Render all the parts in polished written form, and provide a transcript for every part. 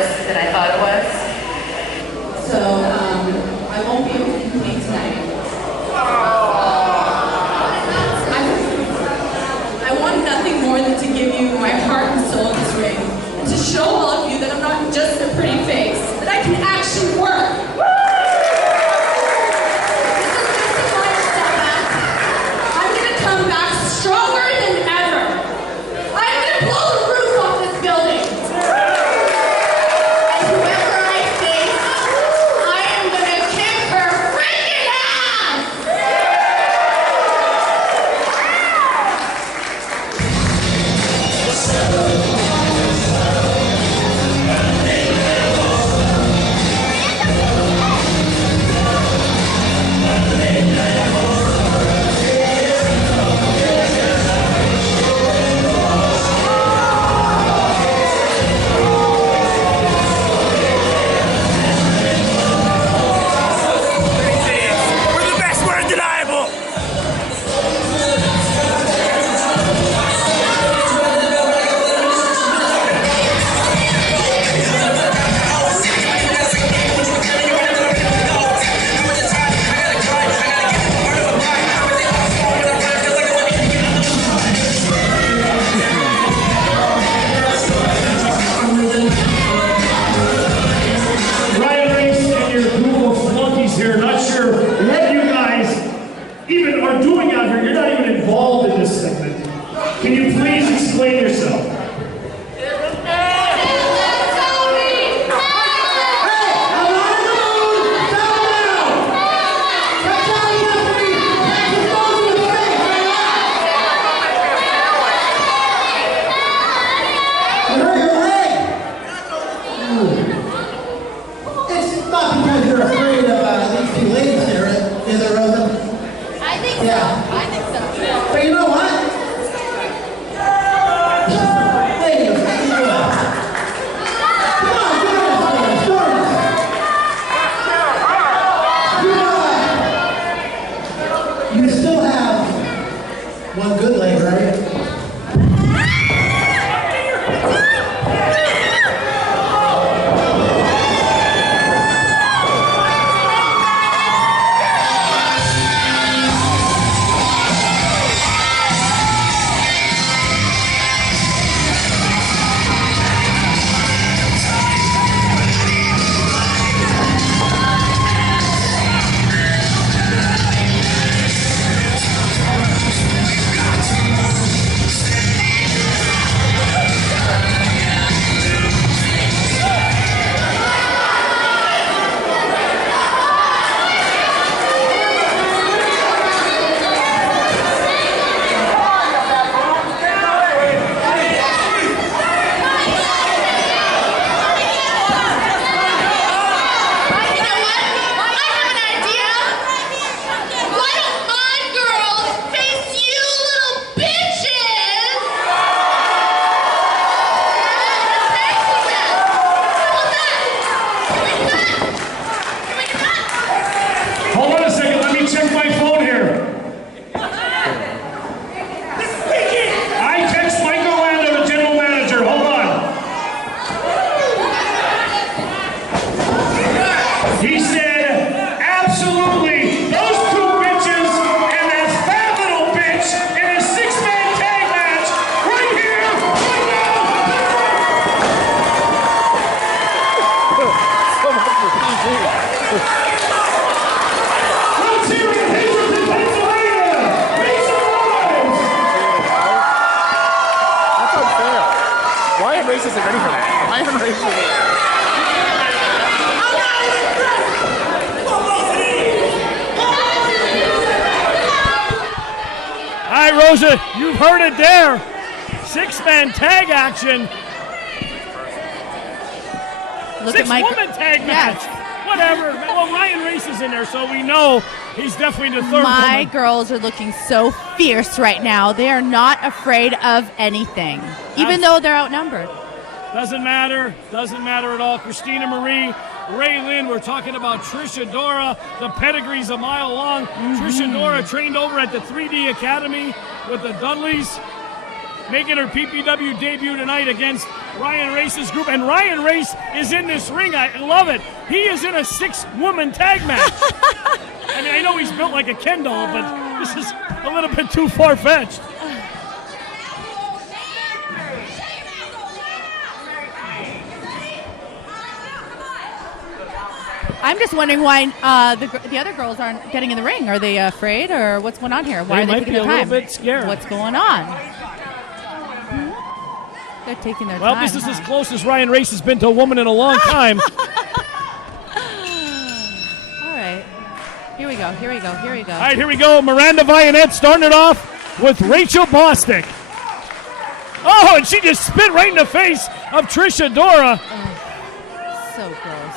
worse than I thought it was. So, I won't be able to compete tonight. I want nothing more than to give you my heart and soul in this ring, and to show all of you that I'm not just a pretty face, that I can actually work. I'm gonna come back stronger than ever. I'm gonna blow the roof off this building. And whoever I face, I am gonna kick her freaking ass! We're the best, we're undeniable! Ryan Race and your group of flunkies here, not sure what you guys even are doing out here. You're not even involved in this segment. Can you please explain yourself? It's not because you're afraid of these two ladies here, is it, Rosa? I think so. Yeah. I think so. But you know what? Ladies, let's do it. Come on, give us stories. You still have one good leg, right? Hold on a second, let me check my phone here. I text Mike Orlando, the general manager. Hold on. He said, absolutely, those two bitches and that fat little bitch in a six-man tag match right here, right now. Let's hear it, Hazleton, Pennsylvania. Make some noise. That's unfair. Ryan Race isn't ready for that. Ryan Race isn't. All right, Rosa, you've heard it there. Six-man tag action. Look at my Six-woman tag match. Whatever. Well, Ryan Race is in there, so we know he's definitely the third My woman. girls are looking so fierce right now. They are not afraid of anything, even though they're outnumbered. Doesn't matter. Doesn't matter at all. Christina Marie, Ray Lynn. We're talking about Trish Adora. The pedigree's a mile long. Trish Adora trained over at the 3D Academy with the Dudleys. making her PPW debut tonight against Ryan Race's group. And Ryan Race is in this ring. I love it. He is in a 6-woman tag match. I mean, I know he's built like a Ken doll, but this is a little bit too far-fetched. I'm just wondering why the other girls aren't getting in the ring. Are they afraid, or what's going on here? Why are they taking their time? They might be a little bit scared. What's going on? They're taking their time. Well, this is as close as Ryan Race has been to a woman in a long time. All right. Here we go. Here we go. Here we go. All right, here we go. Miranda Vionette starting it off with Rachael Bostic. Oh, and she just spit right in the face of Trish Adora. Oh, so gross.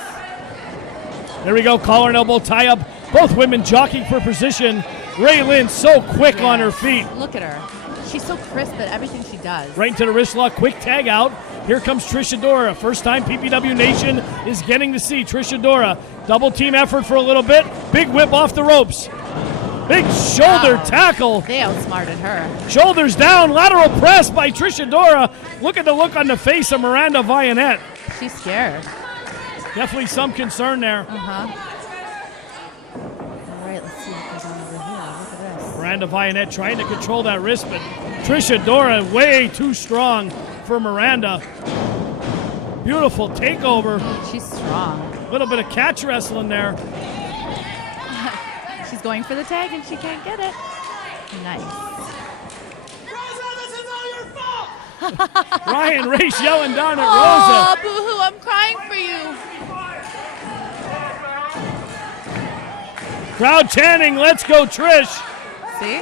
There we go, collar and elbow tie up. Both women jockeying for position. Raylin so quick on her feet. Look at her. She's so crisp at everything she does. Right into the wrist lock, quick tag out. Here comes Trish Adora. First time PPW Nation is getting to see Trish Adora. Double team effort for a little bit. Big whip off the ropes. Big shoulder tackle. They outsmarted her. Shoulders down, lateral press by Trish Adora. Look at the look on the face of Miranda Vionette. She's scared. Definitely some concern there. All right, let's see what goes on over here. Look at this. Miranda Vionette trying to control that wrist, but Trish Adora way too strong for Miranda. Beautiful takeover. She's strong. A little bit of catch wrestling there. She's going for the tag and she can't get it. Nice. Ryan Race yelling down at Oh, Rosa. boo-hoo, I'm crying for you. Crowd chanting, let's go Trish. See?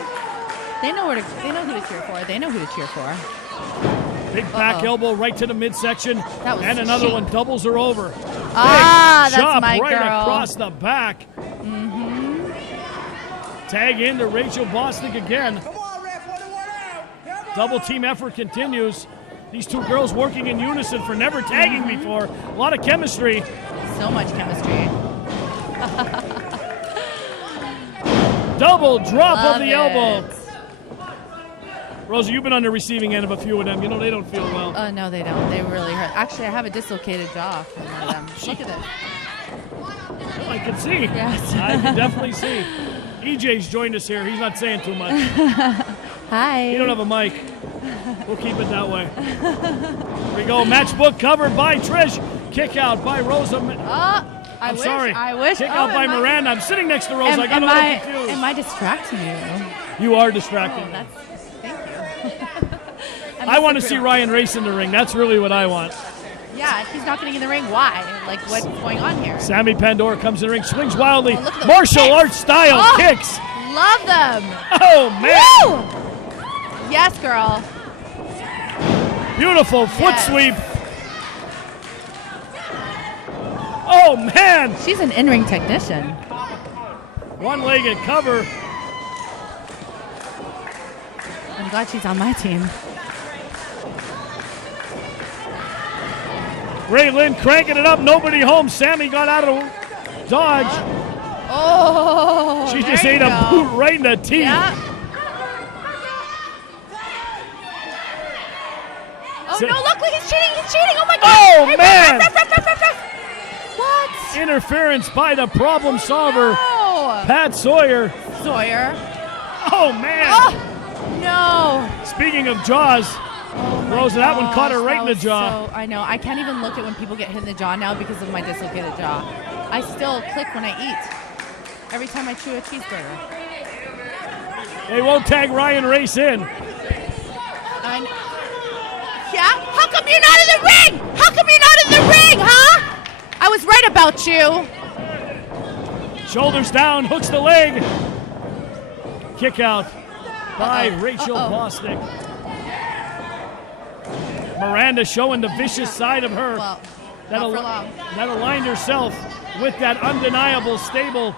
They know who to cheer for. They know who to cheer for. Big back elbow right to the midsection. That was and another cheap. one doubles her over. Big That's chop my right girl. across the back. Tag into Rachael Bostic again. Double team effort continues. These two girls working in unison for never tagging before. A lot of chemistry. So much chemistry. Double drop Love of the it. elbow. Rosa, you've been on the receiving end of a few of them. You know they don't feel well. No, they don't. They really hurt. Actually, I have a dislocated jaw from one of them. Look at this. I can see. Yes. I can definitely see. EJ's joined us here. He's not saying too much. Hi. You don't have a mic. We'll keep it that way. Here we go. Match book covered by Trish. Kick out by Rosa. I wish. Sorry. I wish. Kick out by Miranda. I'm sitting next to Rosa. I got a little confused. Am I distracting you? You are distracting me. Thank you. I want to see Ryan Race in the ring. That's really what I want. Yeah, if he's not getting in the ring, why? Like, what's going on here? Sammi Pandora comes in the ring, swings wildly. look at those Martial kicks. arts style kicks. Love them. Oh, man. Woo! Yes, girl. Beautiful foot Yes. sweep. Oh, man. She's an in-ring technician. One-legged cover. I'm glad she's on my team. Raylin cranking it up. Nobody home. Sammi got out of dodge. Oh, She there just you ate a go. boot right in the teeth. Yeah. Oh, So- no, look, he's cheating. He's cheating. Oh, my God. Oh, Hey, man. What? Interference by the problem solver, Oh, Pat Sawyer. Sawyer. Oh, man. Oh, no. Speaking of jaws, Rosa, that one caught her Gosh, right in the that jaw. was I know. I can't even look at when people get hit in the jaw now because of my dislocated jaw. I still click when I eat. Every time I chew a cheeseburger. They won't tag Ryan Race in. Yeah? How come you're not in the ring? How come you're not in the ring, huh? I was right about you. Shoulders down, hooks the leg. Kick out by Rachael Bostic. Miranda showing the vicious side of her. Well, that, not for long. that aligned herself with that undeniable stable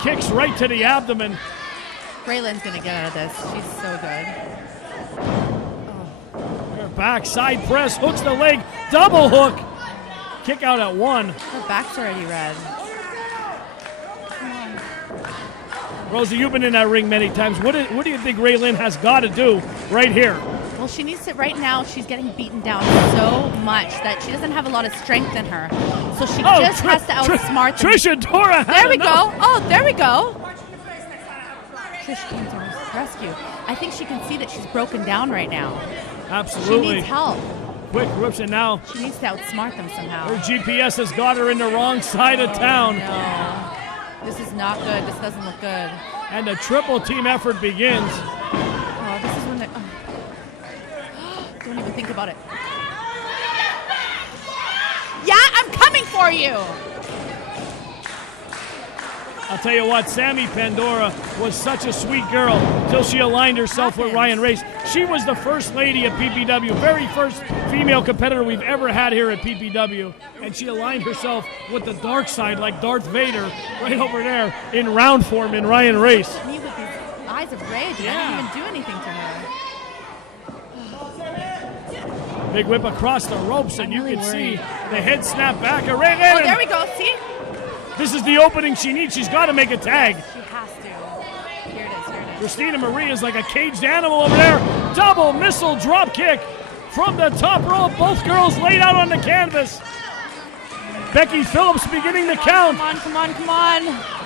kicks right to the abdomen. Raylan's going to get out of this. She's so good. Her back side press, hooks the leg, double hook. Kick out at one. Her back's already red. Rosa, you've been in that ring many times. What do you think Raylin has got to do right here? Well, she needs to, right now, she's getting beaten down so much that she doesn't have a lot of strength in her. So she just has to outsmart them. Trish Adora. There we go. Oh, there we go. Trish came to her rescue. I think she can see that she's broken down right now. Absolutely. She needs help. Quick whips, and now She needs to outsmart them somehow. her GPS has got her in the wrong side of town. No. This is not good. This doesn't look good. And the triple team effort begins. Oh, this is when they... Don't even think about it. Yeah, I'm coming for you. I'll tell you what, Sammi Pandora was such a sweet girl till she aligned herself with Ryan Race. She was the first lady at PPW, very first female competitor we've ever had here at PPW. And she aligned herself with the dark side like Darth Vader right over there in round form in Ryan Race. Me with these eyes of rage. I didn't even do anything to her. Big whip across the ropes, and you can see the head snap back. Oh, there we go. See? This is the opening she needs. She's got to make a tag. She has to. Here it is. Christina Marie is like a caged animal over there. Double missile drop kick from the top rope. Both girls laid out on the canvas. Becky Phillips beginning to count. Come on. Come on, Braylon.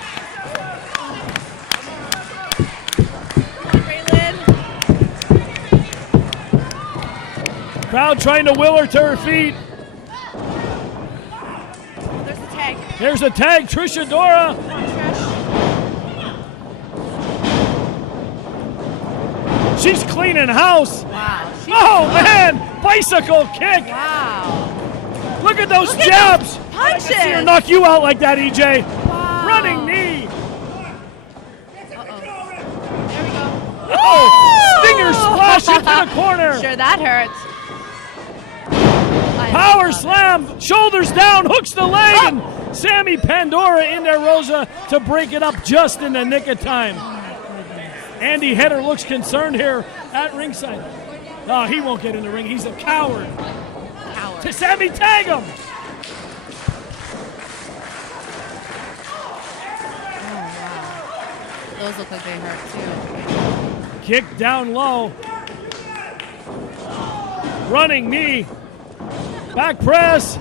Crowd trying to will her to her feet. There's the tag. Here's a tag, Trish Adora. She's cleaning house. Wow. Oh, man, bicycle kick. Wow. Look at those jabs. Punches. See her knock you out like that, EJ. Wow. Running knee. Uh-oh. There we go. Oh, stinger splash into the corner. Sure, that hurts. Power slam, shoulders down, hooks the leg, and Sammi Pandora in there, Rosa, to break it up just in the nick of time. Andy Header looks concerned here at ringside. No, he won't get in the ring. He's a coward. To Sammi, tag him. Oh, wow. Those look like they hurt, too. Kick down low. Running knee. Back press.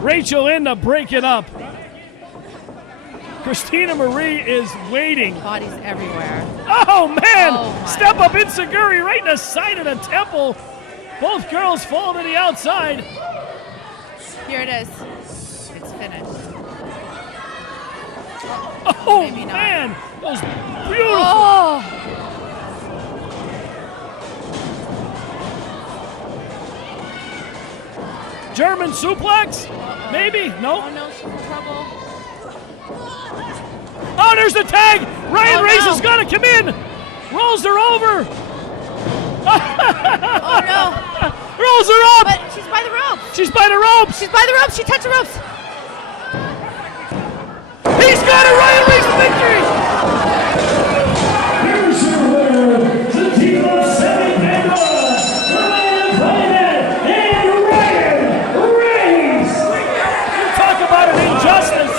Rachael in to break it up. Christina Marie is waiting. Bodies everywhere. Oh, man! Oh, Step up Insaguri right in the side of the temple. Both girls fall to the outside. Here it is. It's finished. Oh, Maybe not. man! That was beautiful. Oh! German suplex? Maybe? No? Oh, no, she's in trouble. Oh, there's the tag! Ryan Race no. has got to come in! Rolls her over! Oh, no. Rolls her up! But she's by the ropes. She's by the ropes! She's by the ropes. She touched the ropes. He's got a Ryan Race victory! Here's your winner, the team of Sammi Pandora, Miranda Vionette, and Ryan Race. You talk about an injustice!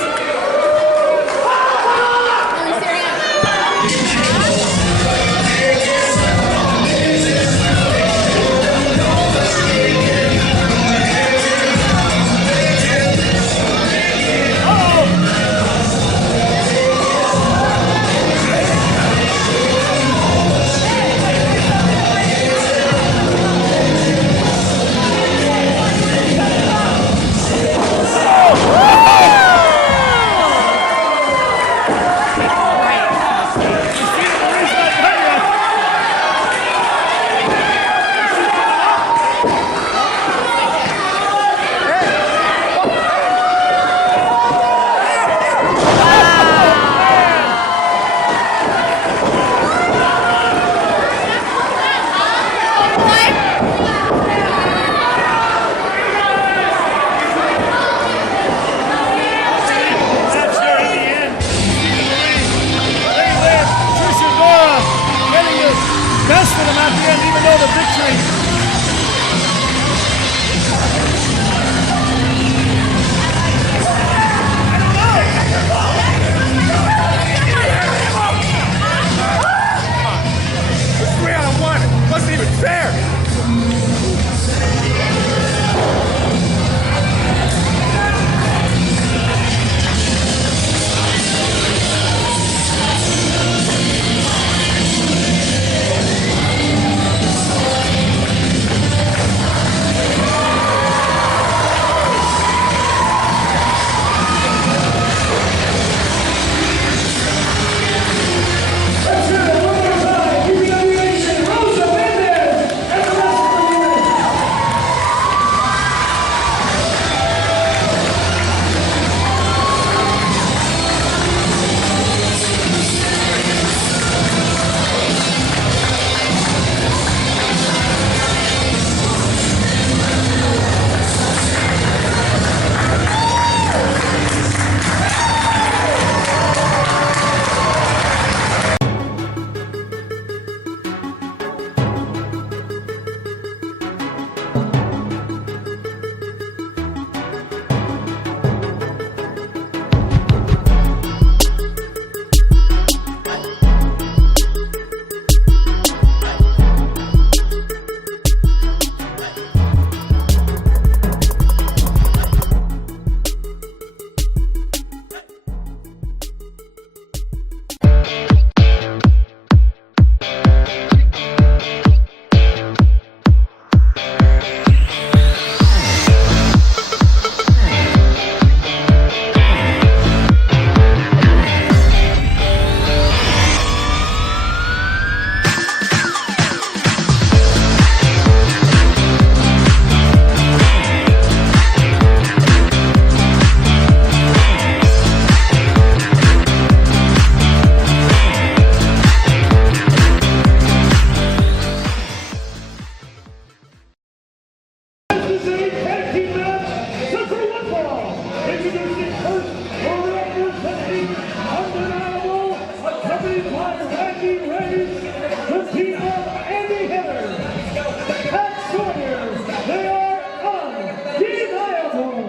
introducing first, representing Undeniable, accompanied by Randy Reyes, the team of Andy Heather, Pat Sawyer. They are undeniable.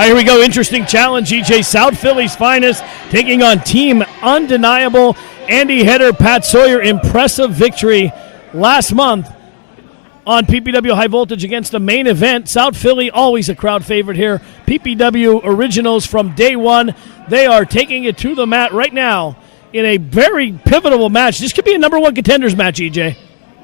Here we go. Interesting challenge, EJ. South Philly's finest taking on Team Undeniable. Andy Header, Pat Sawyer. Impressive victory last month on PPW High Voltage against the main event. South Philly, always a crowd favorite here. PPW originals from day one. They are taking it to the mat right now in a very pivotal match. This could be a number one contenders match, EJ.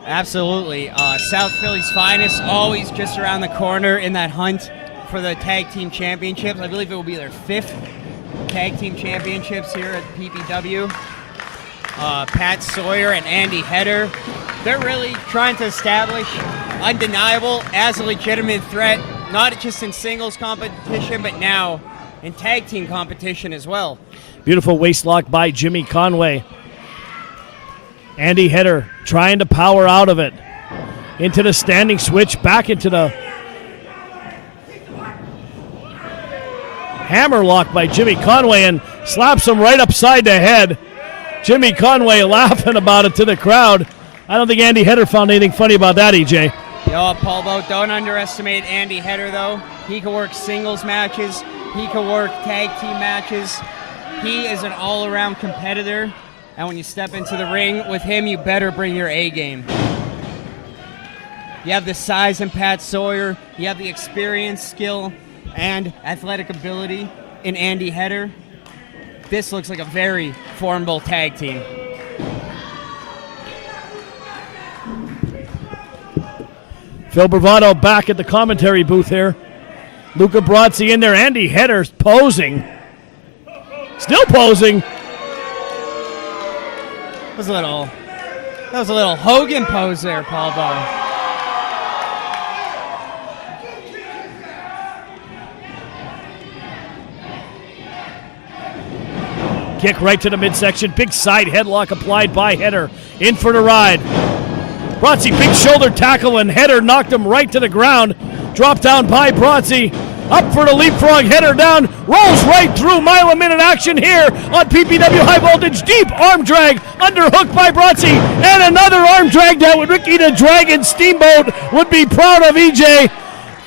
Absolutely. South Philly's finest, always just around the corner in that hunt for the tag team championships. I believe it will be their 5th tag team championships here at PPW. Pat Sawyer and Andy Header, they're really trying to establish Undeniable as a legitimate threat, not just in singles competition, but now in tag team competition as well. Beautiful waist lock by Jimmy Konway. Andy Header trying to power out of it. Into the standing switch, back into the hammer lock by Jimmy Konway and slaps him right upside the head. Jimmy Konway laughing about it to the crowd. I don't think Andy Header found anything funny about that, EJ. Yo, Paul, don't underestimate Andy Header, though. He can work singles matches. He can work tag team matches. He is an all-around competitor. And when you step into the ring with him, you better bring your A game. You have the size in Pat Sawyer. You have the experience, skill, and athletic ability in Andy Header. This looks like a very formidable tag team. Phil Bravado back at the commentary booth here. Luca Brazzi in there. Andy Header posing. Still posing. That was a little Hogan pose there, Paul Bo. Kick right to the midsection. Big side headlock applied by Header. In for the ride. Brazzi, big shoulder tackle, and Header knocked him right to the ground. Dropped down by Brazzi. Up for the leapfrog. Header down. Rolls right through. Mile a minute action here on PPW High Voltage. Deep arm drag. Underhook by Brazzi. And another arm drag that Ricky the Dragon Steamboat would be proud of, EJ.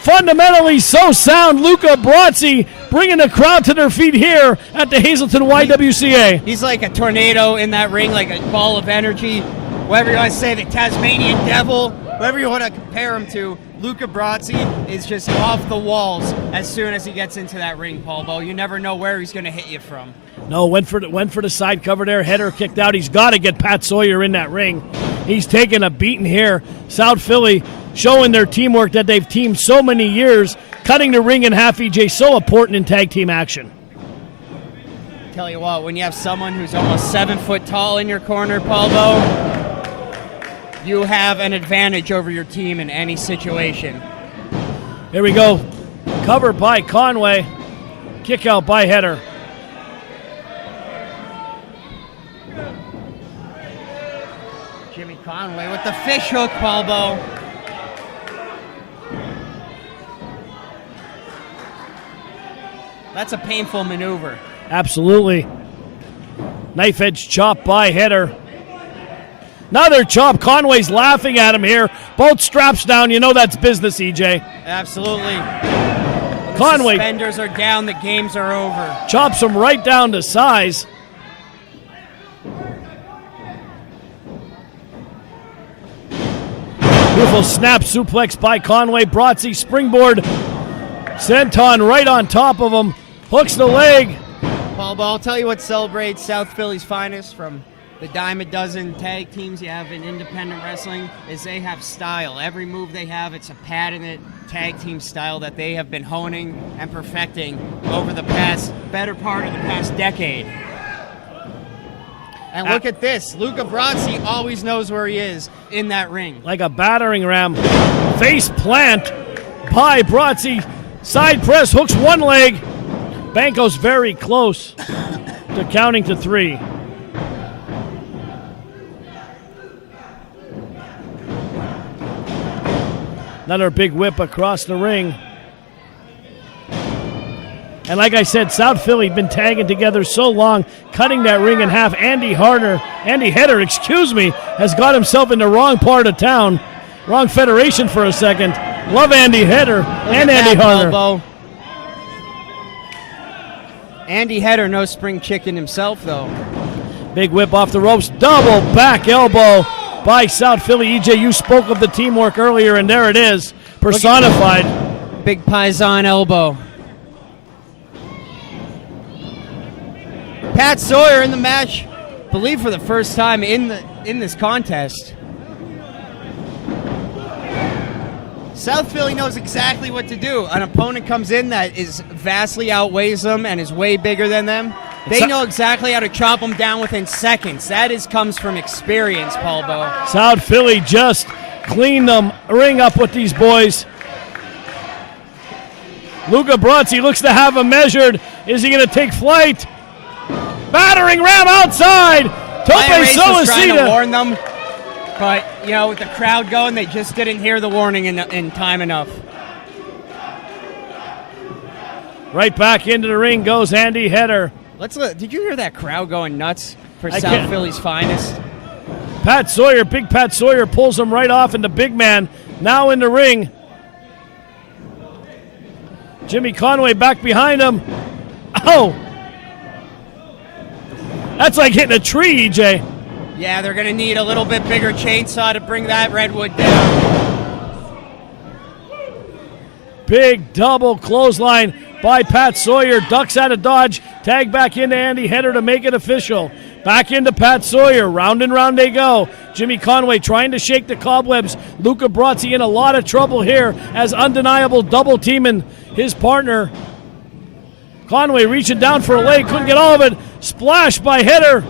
fundamentally so sound. Luca Brazzi bringing the crowd to their feet here at the Hazleton YWCA. He's like a tornado in that ring, like a ball of energy. Whatever you want to say, the Tasmanian devil, whatever you want to compare him to, Luca Brazzi is just off the walls as soon as he gets into that ring, Paul Bo. You never know where he's going to hit you from. No, went for the side cover there. Header kicked out. He's got to get Pat Sawyer in that ring. He's taking a beating here. South Philly showing their teamwork that they've teamed so many years, cutting the ring in half, EJ, so important in tag team action. Tell you what, when you have someone who's almost 7 foot tall in your corner, Paul Bo, you have an advantage over your team in any situation. Here we go. Cover by Konway. Kick out by Header. Jimmy Konway with the fish hook, Paul Bo. That's a painful maneuver. Absolutely. Knife edge chop by Header. Another chop. Conway's laughing at him here. Both straps down. You know that's business, EJ. Absolutely. Konway. The suspenders are down. The games are over. Chops him right down to size. Beautiful snap suplex by Konway. Brazzi springboard. Senton right on top of him. Hooks the leg. Paul Bo, I'll tell you what celebrates South Philly's finest from the dime a dozen tag teams you have in independent wrestling is they have style. Every move they have, it's a patented tag team style that they have been honing and perfecting over the better part of the past decade. And look at this. Luca Brazzi always knows where he is in that ring. Like a battering ram. Face plant by Brazzi. Side press, hooks one leg. Banco's very close to counting to 3. Another big whip across the ring. And like I said, South Philly been tagging together so long, cutting that ring in half. Andy Header, has got himself in the wrong part of town. Wrong federation for a second. Love Andy Header and Andy Harder. Andy Header, no spring chicken himself, though. Big whip off the ropes. Double back elbow by South Philly. EJ, you spoke of the teamwork earlier, and there it is, personified. Big Paisan elbow. Pat Sawyer in the match, I believe for the first time in this contest. South Philly knows exactly what to do. An opponent comes in that is vastly outweighs them and is way bigger than them. They know exactly how to chop them down within seconds. That comes from experience, Paul Bo. South Philly just cleaned them ring up with these boys. Luca Brazzi looks to have him measured. Is he going to take flight? Battering ram outside. Tope was trying to Solacita. warn them, but with the crowd going, they just didn't hear the warning in time enough. Right back into the ring goes Andy Header. Did you hear that crowd going nuts for South Philly's finest? Pat Sawyer, big Pat Sawyer pulls him right off, and the big man now in the ring. Jimmy Konway back behind him. Oh! That's like hitting a tree, EJ. Yeah, they're going to need a little bit bigger chainsaw to bring that redwood down. Big double clothesline by Pat Sawyer. Ducks out of dodge. Tag back into Andy Header to make it official. Back into Pat Sawyer. Round and round they go. Jimmy Konway trying to shake the cobwebs. Luca Brazzi in a lot of trouble here as undeniable double teaming his partner. Konway reaching down for a leg. Couldn't get all of it. Splash by Header.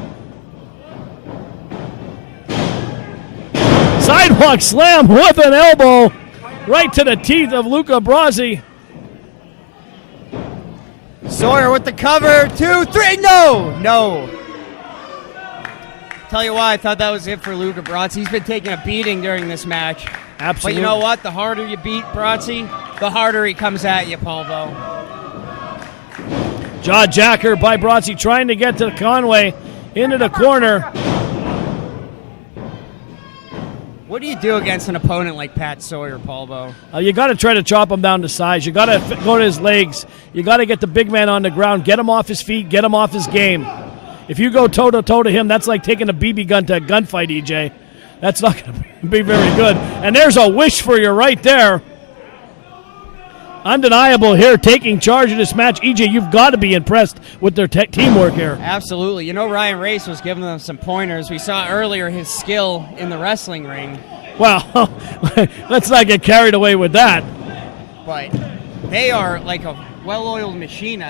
Sidewalk slam with an elbow right to the teeth of Luca Brazzi. Sawyer with the cover. 2, 3. No. Tell you why, I thought that was it for Luca Brazzi. He's been taking a beating during this match. Absolutely. But you know what? The harder you beat Brazzi, the harder he comes at you, Paul Bo. Jaw jacker by Brazzi trying to get to Konway into the corner. What do you do against an opponent like Pat Sawyer, Paul Bo? You got to try to chop him down to size. You got to go to his legs. You got to get the big man on the ground, get him off his feet, get him off his game. If you go toe-to-toe to him, that's like taking a BB gun to a gunfight, EJ. That's not going to be very good. And there's a wish for you right there. Undeniable here, taking charge of this match. EJ, you've got to be impressed with their teamwork here. Absolutely. You know, Ryan Race was giving them some pointers. We saw earlier his skill in the wrestling ring. Well, let's not get carried away with that. But they are like a well-oiled machine.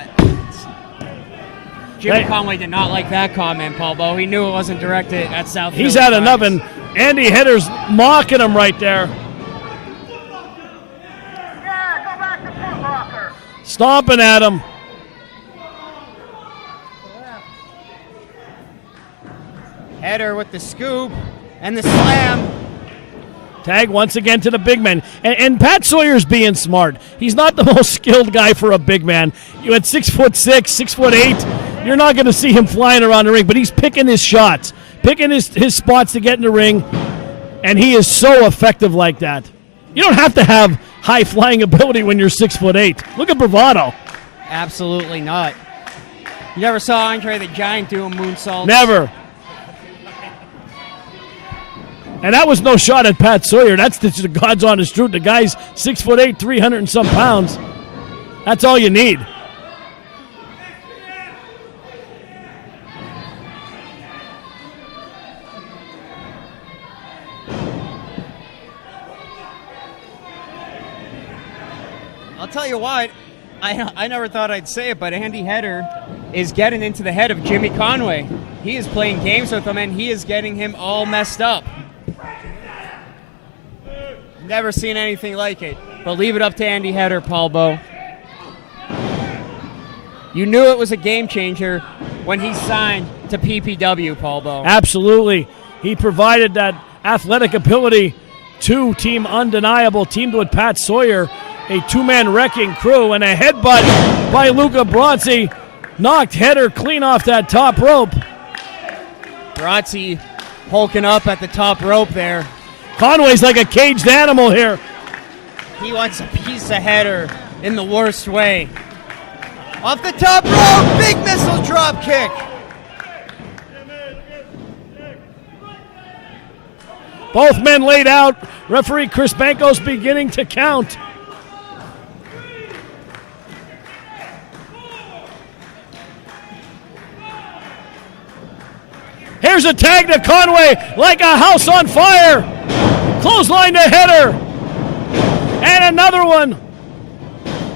Jimmy Conway did not like that comment, Paul Bo. He knew it wasn't directed at South. He's had enough, and Andy Hedder's mocking him right there. Stomping at him. Hedder with the scoop and the slam. Tag once again to the big man. And Pat Sawyer's being smart. He's not the most skilled guy for a big man. You at 6'6", 6'8", you're not going to see him flying around the ring, but he's picking his shots, picking his spots to get in the ring, and he is so effective like that. You don't have to have high flying ability when you're 6'8". Look at bravado. Absolutely not. You never saw Andre the Giant do a moonsault? Never. And that was no shot at Pat Sawyer. That's the God's honest truth. The guy's 6'8", 300 and some pounds. That's all you need. I'll tell you what, I never thought I'd say it, but Andy Hedder is getting into the head of Jimmy Conway. He is playing games with him, and he is getting him all messed up. Never seen anything like it. But leave it up to Andy Hedder, Paul Bo. You knew it was a game changer when he signed to PPW, Paul Bo. Absolutely. He provided that athletic ability to Team Undeniable, teamed with Pat Sawyer, a two-man wrecking crew, and a headbutt by Luca Brazzi knocked Hedder clean off that top rope. Brazzi hulking up at the top rope there. Conway's like a caged animal here. He wants a piece of Hedder in the worst way. Off the top rope, big missile drop kick. Both men laid out. Referee Chris Banko's beginning to count. Here's a tag to Konway like a house on fire. Clothesline to Hedder. And another one.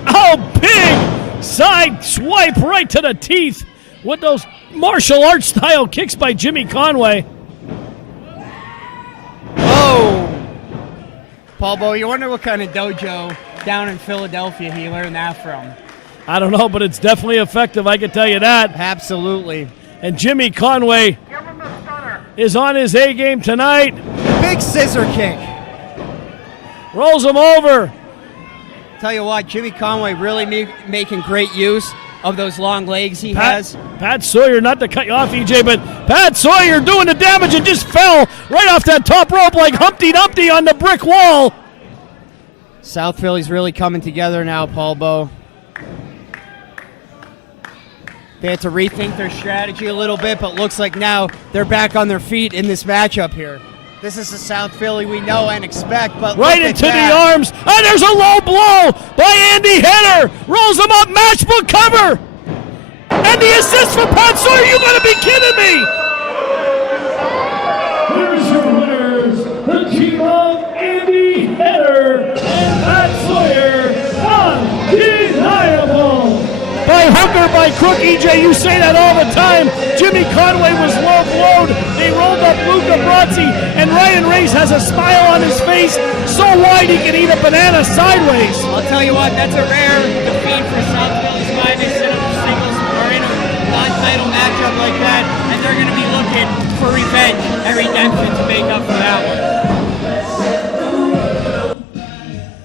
Oh, big side swipe right to the teeth with those martial arts style kicks by Jimmy Conway. Oh. Paul Bo, you wonder what kind of dojo down in Philadelphia he learned that from. I don't know, but it's definitely effective, I can tell you that. Absolutely. And Jimmy Conway is on his A game tonight. Big scissor kick. Rolls him over. Tell you what, Jimmy Conway really making great use of those long legs he has. Pat Sawyer, not to cut you off, EJ, but Pat Sawyer doing the damage and just fell right off that top rope like Humpty Dumpty on the brick wall. South Philly's really coming together now, Paul Bo. They had to rethink their strategy a little bit, but looks like now they're back on their feet in this matchup here. This is the South Philly we know and expect, but right look into at that. the arms, and there's a low blow by Andy Hedder. Rolls him up, matchbook cover. And the assist for Pat Sawyer, you gotta be kidding me. Here's your winners, the team of Andy Hedder and Pat Sawyer, Undeniable. By hook or by crook, EJ, you say that all the time. Jimmy Conway was low blowed. They rolled up Luca Brazzi, and Ryan Race has a smile on his face so wide he can eat a banana sideways. I'll tell you what, that's a rare defeat for South Philly's finest in a singles or in a non-title matchup like that, and they're going to be looking for revenge and redemption to make up for that one.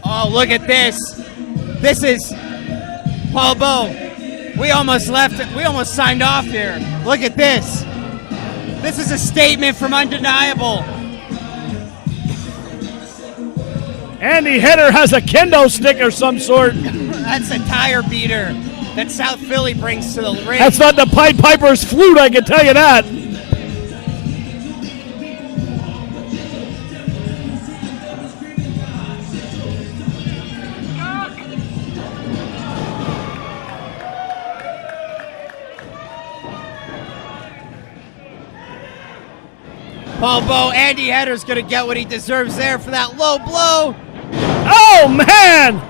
Oh, look at this. This is Paul Bo. We almost signed off here. Look at this. This is a statement from Undeniable. Andy Header has a kendo stick or some sort. That's a tire beater that South Philly brings to the ring. That's not the Pied Piper's flute, I can tell you that. Palbo, Andy Header's going to get what he deserves there for that low blow. Oh, man!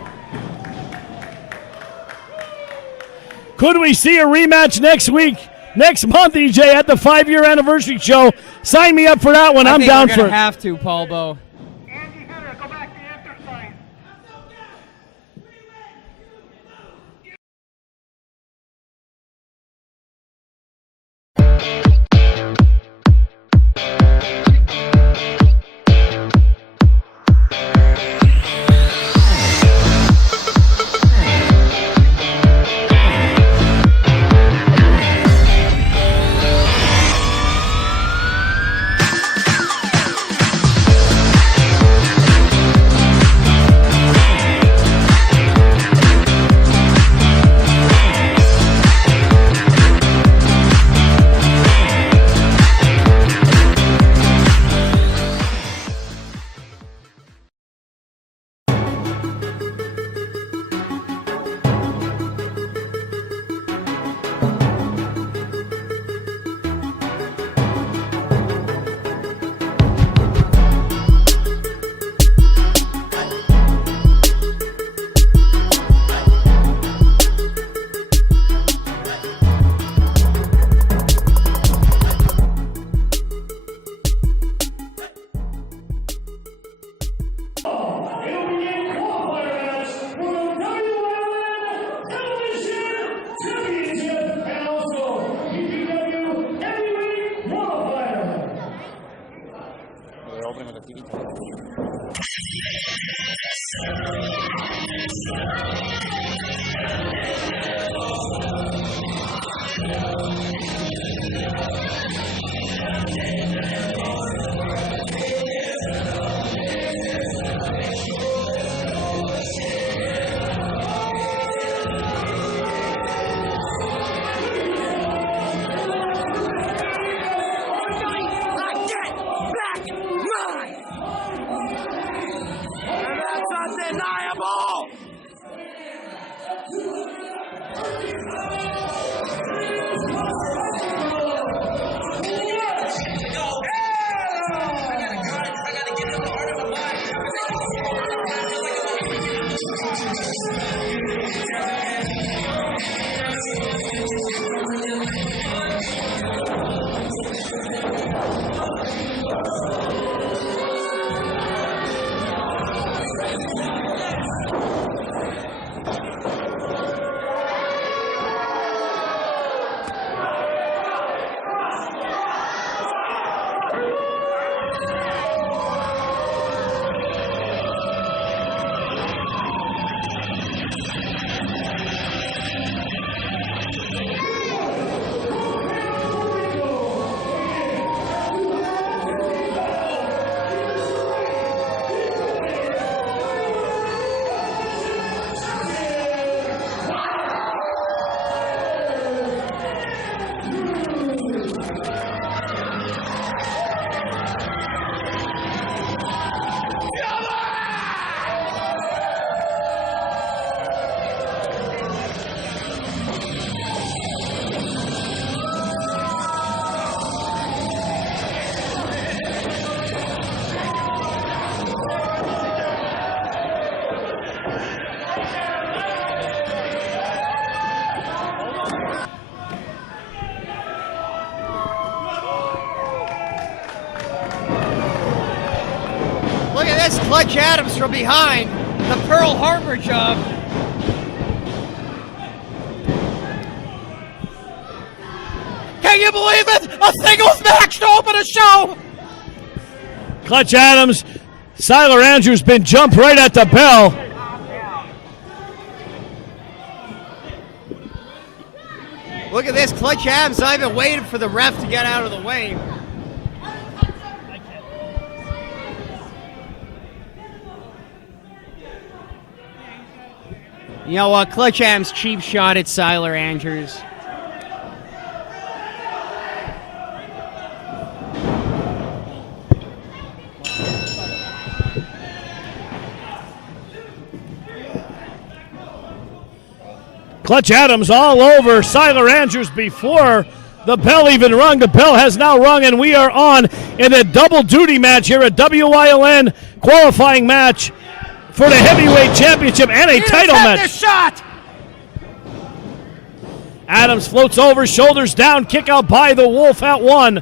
Could we see a rematch next month, EJ, at the 5-year anniversary show? Sign me up for that one. I'm down for it. I have to, Palbo. Andy Header, go back to answer sign. Clutch Adams from behind, the Pearl Harbor job. Can you believe it? A singles match to open a show! Clutch Adams, Syler Andrews been jumped right at the bell. Look at this, Clutch Adams not even waiting for the ref to get out of the way. You know what? Clutch Adams cheap shot at Syler Andrews. Clutch Adams all over Syler Andrews before the bell even rung. The bell has now rung, and we are on in a double duty match here, a WYLN qualifying match for the Heavyweight Championship and a title match. Shot. Adams floats over, shoulders down, kick out by the Wolf at 1.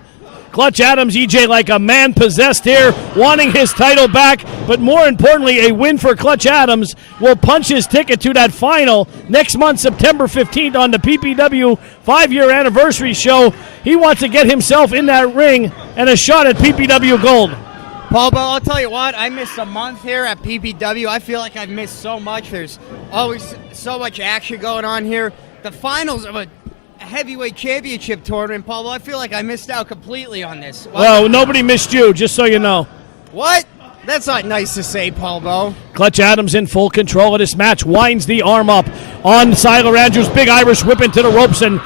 Clutch Adams, EJ, like a man possessed here, wanting his title back, but more importantly, a win for Clutch Adams will punch his ticket to that final next month, September 15th, on the PPW 5-year anniversary show. He wants to get himself in that ring and a shot at PPW Gold. Paul, but I'll tell you what, I missed a month here at PPW. I feel like I've missed so much. There's always so much action going on here. The finals of a heavyweight championship tournament, Paul, I feel like I missed out completely on this. Well, nobody missed you, just so you know. What? That's not nice to say, Paul Bo. Clutch Adams in full control of this match, winds the arm up on Syler Andrews, big Irish whip into the ropes, and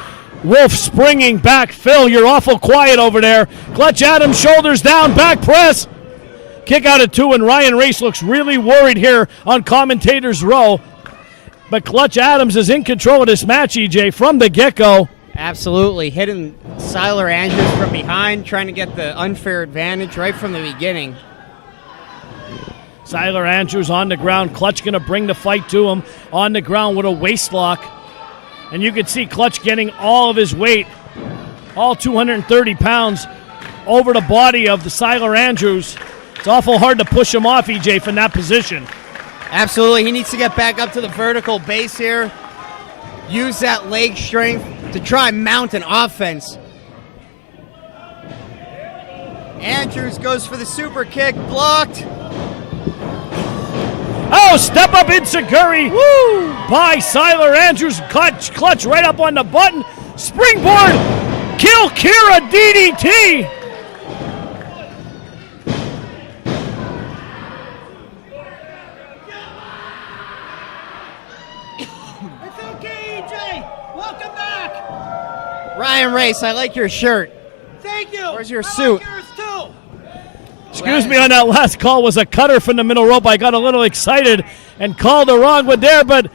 Wolf springing back. Phil, you're awful quiet over there. Clutch Adams, shoulders down, back press. Kick out at 2, and Ryan Race looks really worried here on commentator's row. But Clutch Adams is in control of this match, EJ, from the get-go. Absolutely. Hitting Syler Andrews from behind, trying to get the unfair advantage right from the beginning. Syler Andrews on the ground. Clutch going to bring the fight to him on the ground with a waist lock. And you can see Clutch getting all of his weight, all 230 pounds, over the body of the Syler Andrews. It's awful hard to push him off, EJ, from that position. Absolutely. He needs to get back up to the vertical base here. Use that leg strength to try and mount an offense. Andrews goes for the super kick. Blocked. Oh, step up enziguri by Syler Andrews. Clutch right up on the button. Springboard. Kill Kira DDT. Ryan Race, I like your shirt. Thank you. Where's your suit? Like yours too. Excuse me, on that last call was a cutter from the middle rope. I got a little excited and called the wrong one there, but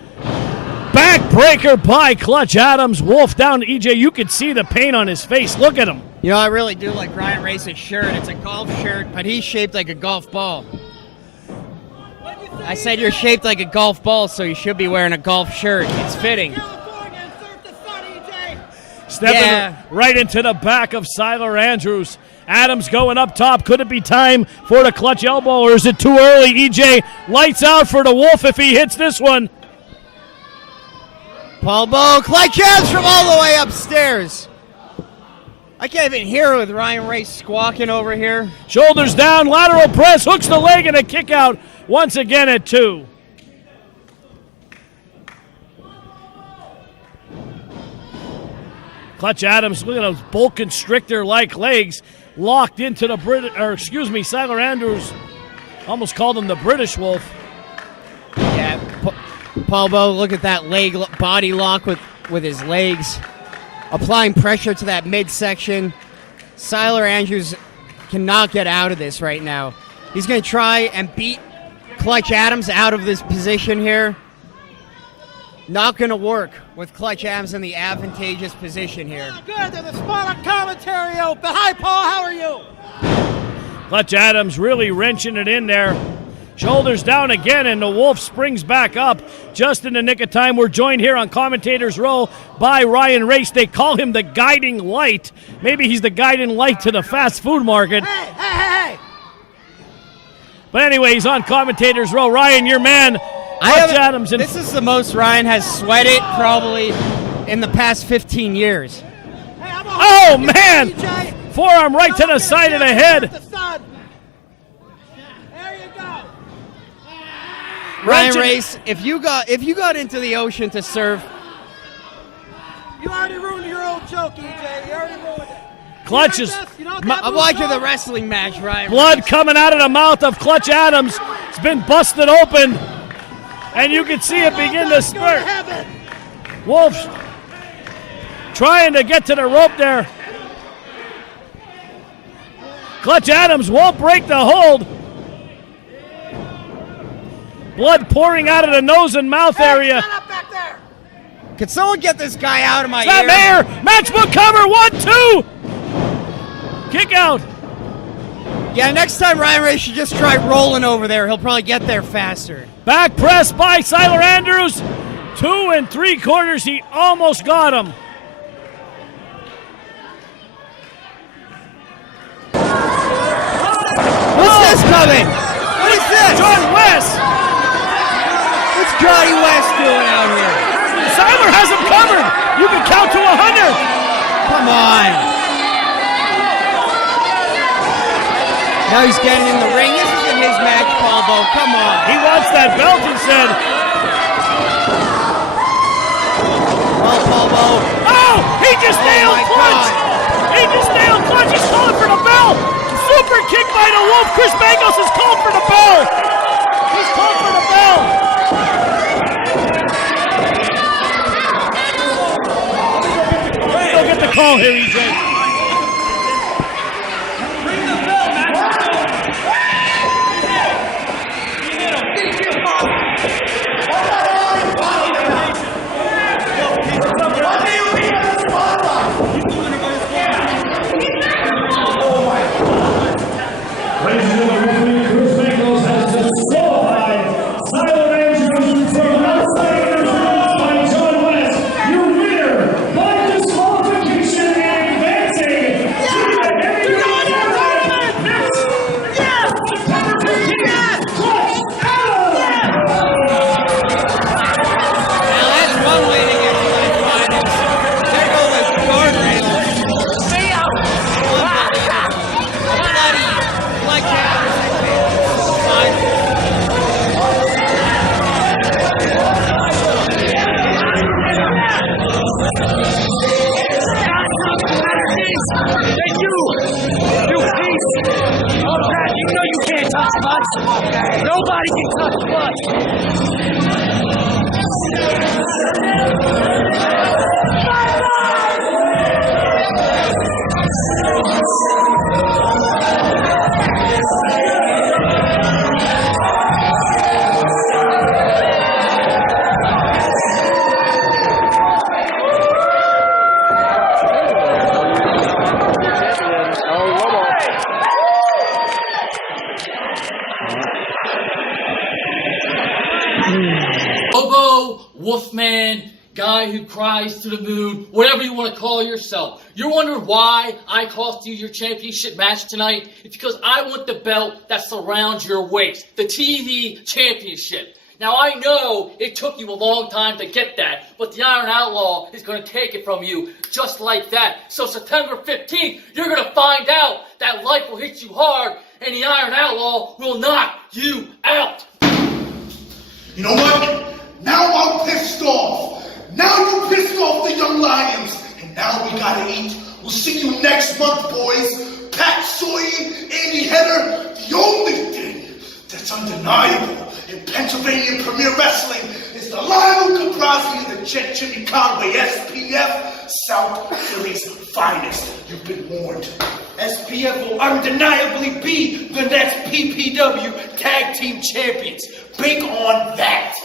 backbreaker by Clutch Adams. Wolf down. EJ, you could see the pain on his face. Look at him. You know, I really do like Ryan Race's shirt. It's a golf shirt, but he's shaped like a golf ball. I said you're shaped like a golf ball, so you should be wearing a golf shirt. It's fitting. Stepping right into the back of Syler Andrews. Adams going up top. Could it be time for the clutch elbow, or is it too early? EJ, lights out for the Wolf if he hits this one. Paul Bo, clutch Adams from all the way upstairs. I can't even hear it with Ryan Race squawking over here. Shoulders down, lateral press, hooks the leg, and a kick out once again at 2. Clutch Adams, look at those boa constrictor-like legs locked into the Syler Andrews almost called him the British Wolf. Yeah, Paul Bo, look at that body lock with his legs, applying pressure to that midsection. Syler Andrews cannot get out of this right now. He's going to try and beat Clutch Adams out of this position here. Not going to work with Clutch Adams in the advantageous position here. Good, there's a spot on commentary open. Hi, Paul, how are you? Clutch Adams really wrenching it in there. Shoulders down again, and the Wolf springs back up just in the nick of time. We're joined here on Commentator's Row by Ryan Race. They call him the guiding light. Maybe he's the guiding light to the fast food market. Hey! But anyway, he's on Commentator's Row. Ryan, your man, Clutch Adams. This is the most Ryan has sweated probably in the past 15 years. Hey, oh, man! Forearm right to the side of the head. There you go. Ryan Race, if you got into the ocean to surf, you already ruined your own joke, EJ. You already ruined it. Clutch is. I'm watching the wrestling match, Ryan. Blood Race. coming out of the mouth of Clutch Adams. It's been busted open. And you can see it begin to spurt. Wolf trying to get to the rope there. Clutch Adams won't break the hold. Blood pouring out of the nose and mouth area. Can someone get this guy out of my ear? Snap air. Matchbook cover. 1, 2. Kick out. Yeah, next time Ryan Ray should just try rolling over there. He'll probably get there faster. Back press by Syler Andrews. 2 3/4. He almost got him. What's this coming? What is this? John West. What's Johnny West doing out here? Syler has him covered. You can count to 100. Come on. Now he's getting in the ring. This isn't his match, Paul. Come on. He wants that belt, he said. Well, Paul. Oh, he just nailed Clutch. He just nailed Clutch. He's calling for the bell. Super kick by the Wolf. Chris Bangos is called for the bell. He's called for the bell. He'll get the call here, EJ. Nobody can touch Clutch. Wolfman, guy who cries to the moon, whatever you want to call yourself. You're wondering why I cost you your championship match tonight? It's because I want the belt that surrounds your waist, the TV championship. Now I know it took you a long time to get that, but the Iron Outlaw is going to take it from you just like that. So September 15th, you're going to find out that life will hit you hard and the Iron Outlaw will knock you out. You know what? Now I'm pissed off. Now you pissed off the young lions. And now we gotta eat. We'll see you next month, boys. Pat Sawyer, Andy Header. The only thing that's undeniable in Pennsylvania Premier Wrestling is the line Luca, Brazzi, and the Jet Jimmy Konway, SPF, South Philly's finest. You've been warned. SPF will undeniably be the next PPW Tag Team Champions. Big on that.